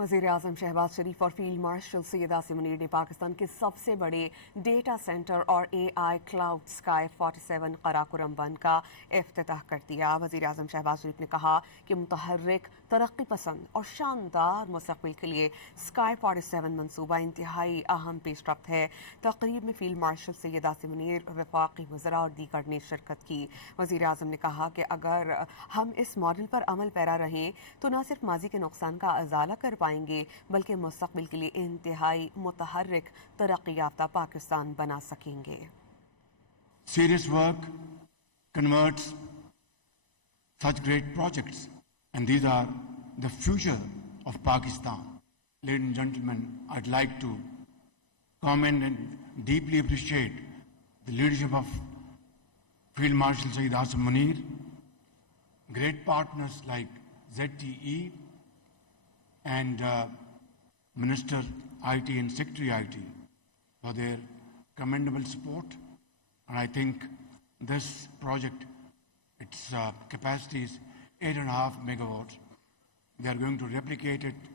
वज़ीर एअज़म शहबाज शरीफ और field marshal एअज़म ने पाकिस्तान के सबसे बड़े डेटा सेंटर और AI क्लाउड स्काई 47 कराकोरम 1 का इफ्तताह कर दिया। वज़ीर एअज़म शहबाज शरीफ ने कहा कि मुतहर्रिक, तरक्की पसंद और शानदार मुस्तक़बिल के लिए स्काई 47 मनसूबा इंतहाई अहम पेशरफ्त है। तकरीब में फील्ड मार्शल एअज़म वफाकी वज़रा और दीगर ने शिरकत की। वज़ीर एअज़म ने कहा कि अगर हम इस मॉडल पर अमल पैरा रहें तो न सिर्फ माजी के नुकसान का अजाला कर पाएंगे बल्कि मुस्तक़बिल के लिए इंतहाई मुतहर्रिक तरक्की याफ्ता पाकिस्तान बना सकेंगे। Serious work converts such great projects, and these are the future of Pakistan. Ladies and gentlemen, I'd like to comment and deeply appreciate the leadership of Field Marshal Ea'zam Munir, great partners like ZTE and Minister IT and Secretary IT for their commendable support. And I think this project, its capacity is 8.5 megawatts. They are going to replicate it